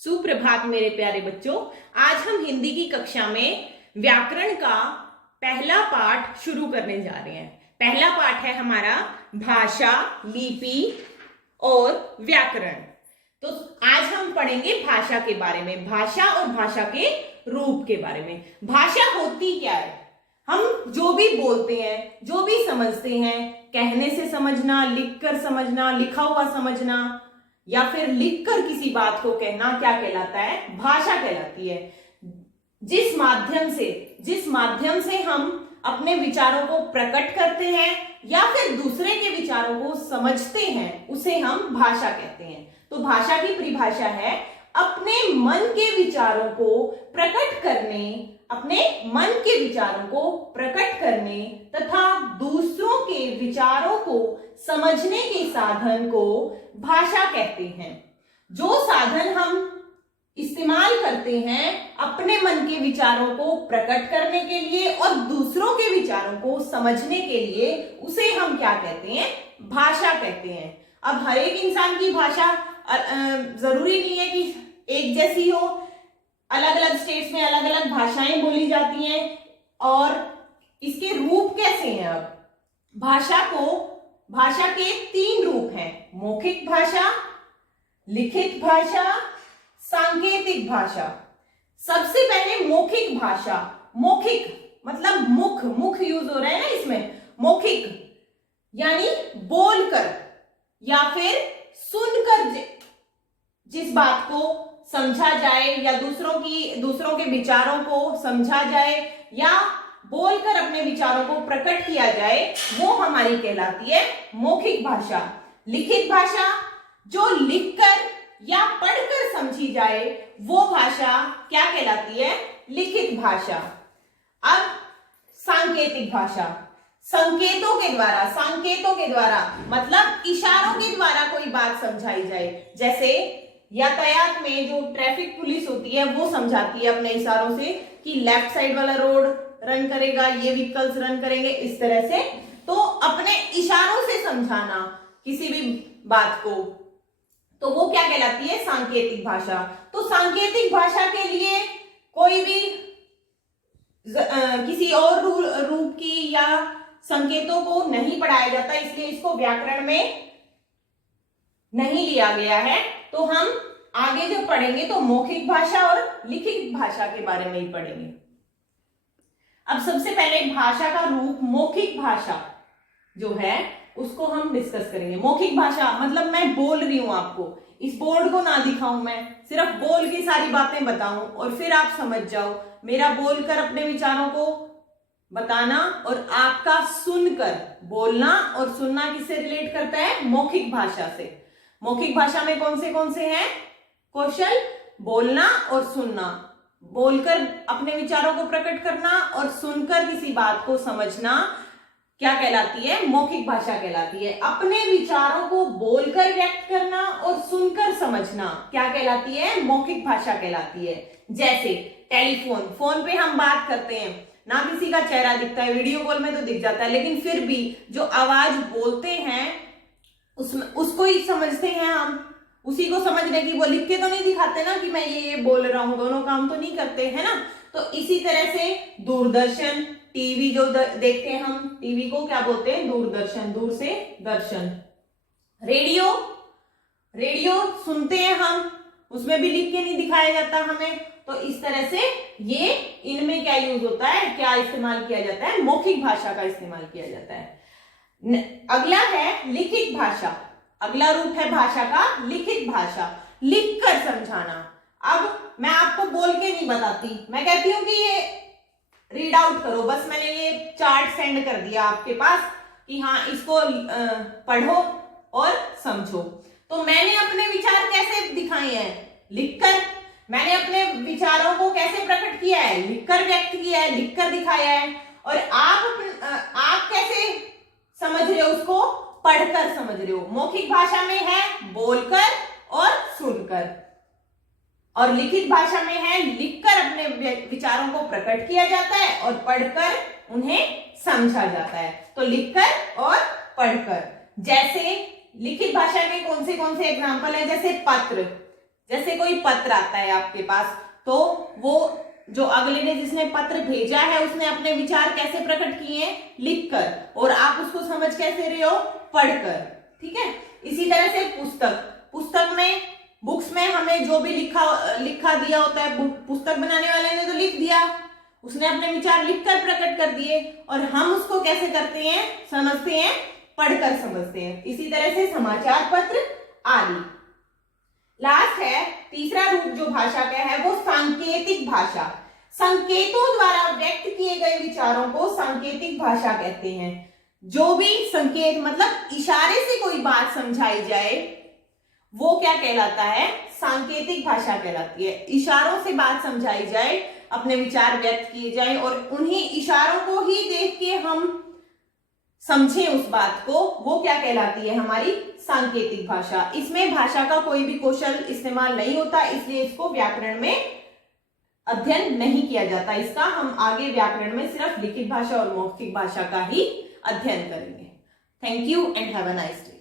सुप्रभात मेरे प्यारे बच्चों। आज हम हिंदी की कक्षा में व्याकरण का पहला पाठ शुरू करने जा रहे हैं। पहला पाठ है हमारा भाषा, लिपि और व्याकरण। तो आज हम पढ़ेंगे भाषा के बारे में, भाषा और भाषा के रूप के बारे में। भाषा होती क्या है? हम जो भी बोलते हैं, जो भी समझते हैं, कहने से समझना, लिखकर समझना, लिखा हुआ समझना या फिर लिखकर किसी बात को कहना क्या कहलाता है? भाषा कहलाती है। जिस माध्यम से हम अपने विचारों को प्रकट करते हैं या फिर दूसरे के विचारों को समझते हैं, उसे हम भाषा कहते हैं। तो भाषा की परिभाषा है अपने मन के विचारों को प्रकट करने, अपने मन के विचारों को प्रकट करने तथा दूसरों के विचारों को समझने के साधन को भाषा कहते हैं। जो साधन हम इस्तेमाल करते हैं अपने मन के विचारों को प्रकट करने के लिए और दूसरों के विचारों को समझने के लिए, उसे हम क्या कहते हैं? भाषा कहते हैं। अब हर एक इंसान की भाषा जरूरी नहीं है कि एक जैसी हो। अलग अलग स्टेट्स में अलग अलग भाषाएं बोली जाती हैं। और इसके रूप कैसे हैं? अब भाषा के 3 रूप हैं: मौखिक भाषा, लिखित भाषा, सांकेतिक भाषा। सबसे पहले मौखिक भाषा। मौखिक मतलब मुख यूज हो रहा है ना इसमें। मौखिक यानी बोलकर या फिर सुनकर जिस बात को समझा जाए या दूसरों के विचारों को समझा जाए या बोलकर अपने विचारों को प्रकट किया जाए, वो हमारी कहलाती है मौखिक भाषा। लिखित भाषा जो लिखकर या पढ़कर समझी जाए, वो भाषा क्या कहलाती है? लिखित भाषा। अब सांकेतिक भाषा। सांकेतों के द्वारा मतलब इशारों के द्वारा कोई बात समझाई जाए। जैसे यातायात में जो ट्रैफिक पुलिस होती है वो समझाती है अपने इशारों से कि लेफ्ट साइड वाला रोड रन करेगा, ये व्हीकल्स रन करेंगे, इस तरह से। तो अपने इशारों से समझाना किसी भी बात को, तो वो क्या कहलाती है? सांकेतिक भाषा। तो सांकेतिक भाषा के लिए कोई भी किसी और रूप की या संकेतों को नहीं पढ़ाया जाता, इसलिए इसको व्याकरण में नहीं लिया गया है। तो हम आगे जो पढ़ेंगे तो मौखिक भाषा और लिखित भाषा के बारे में ही पढ़ेंगे। अब सबसे पहले भाषा का रूप मौखिक भाषा जो है उसको हम डिस्कस करेंगे। मौखिक भाषा मतलब मैं बोल रही हूं आपको, इस बोर्ड को ना दिखाऊं, मैं सिर्फ बोल के सारी बातें बताऊं और फिर आप समझ जाओ। मेरा बोलकर अपने विचारों को बताना और आपका सुनकर, बोलना और सुनना किससे रिलेट करता है? मौखिक भाषा से। मौखिक भाषा में कौन से हैं कौशल? बोलना और सुनना। बोलकर अपने विचारों को प्रकट करना और सुनकर किसी बात को समझना क्या कहलाती है? मौखिक भाषा कहलाती है। अपने विचारों को बोलकर व्यक्त करना और सुनकर समझना क्या कहलाती है? मौखिक भाषा कहलाती है। जैसे फोन पे हम बात करते हैं, ना किसी का चेहरा दिखता है, वीडियो कॉल में तो दिख जाता है, लेकिन फिर भी जो आवाज बोलते हैं उसको ही समझते हैं हम। उसी को समझने की, वो लिख के तो नहीं दिखाते ना कि मैं ये बोल रहा हूं, दोनों काम तो नहीं करते हैं ना। तो इसी तरह से दूरदर्शन, टीवी जो देखते हैं हम, टीवी को क्या बोलते हैं? दूरदर्शन, दूर से दर्शन। रेडियो सुनते हैं हम, उसमें भी लिख के नहीं दिखाया जाता हमें। तो इस तरह से ये इनमें क्या यूज होता है, क्या इस्तेमाल किया जाता है? मौखिक भाषा का इस्तेमाल किया जाता है। अगला है लिखित भाषा। अगला रूप है भाषा का लिखित भाषा, लिखकर समझाना। अब मैं आपको बोल के नहीं बताती, मैं कहती हूं कि ये रीड आउट करो। बस मैंने ये चार्ट सेंड कर दिया आपके पास कि हाँ इसको पढ़ो और समझो। तो मैंने अपने विचार कैसे दिखाए हैं? लिखकर। मैंने अपने विचारों को कैसे प्रकट किया है? लिखकर व्यक्त किया है, लिखकर दिखाया है। और आप कैसे समझ रहे हो? उसको पढ़कर समझ रहे हो। मौखिक भाषा में है बोलकर और सुनकर, और लिखित भाषा में है लिखकर अपने विचारों को प्रकट किया जाता है और पढ़कर उन्हें समझा जाता है। तो लिखकर और पढ़कर। जैसे लिखित भाषा के कौन से एग्जाम्पल है? जैसे पत्र, जैसे कोई पत्र आता है आपके पास, तो वो जो अगले ने जिसने पत्र भेजा है उसने अपने विचार कैसे प्रकट किए हैं? लिखकर, और आप उसको समझ कैसे रहे हो? पढ़कर। ठीक है। इसी तरह से पुस्तक में, बुक्स में हमें जो भी लिखा दिया होता है, पुस्तक बनाने वाले ने तो लिख दिया, उसने अपने विचार लिखकर प्रकट कर दिए, और हम उसको कैसे करते हैं? समझते हैं, पढ़कर समझते हैं। इसी तरह से समाचार पत्र आदि। लास्ट है तीसरा रूप जो भाषा का है, वो सांकेतिक भाषा। संकेतों द्वारा व्यक्त किए गए विचारों को सांकेतिक भाषा कहते हैं। जो भी संकेत मतलब इशारे से कोई बात समझाई जाए वो क्या कहलाता है? सांकेतिक भाषा कहलाती है। इशारों से बात समझाई जाए, अपने विचार व्यक्त किए जाए और उन्हीं इशारों को ही देख के हम समझें उस बात को, वो क्या कहलाती है? हमारी सांकेतिक भाषा। इसमें भाषा का कोई भी कौशल इस्तेमाल नहीं होता, इसलिए इसको व्याकरण में अध्ययन नहीं किया जाता। इसका हम आगे व्याकरण में सिर्फ लिखित भाषा और मौखिक भाषा का ही अध्ययन करेंगे। Thank you and have a nice day.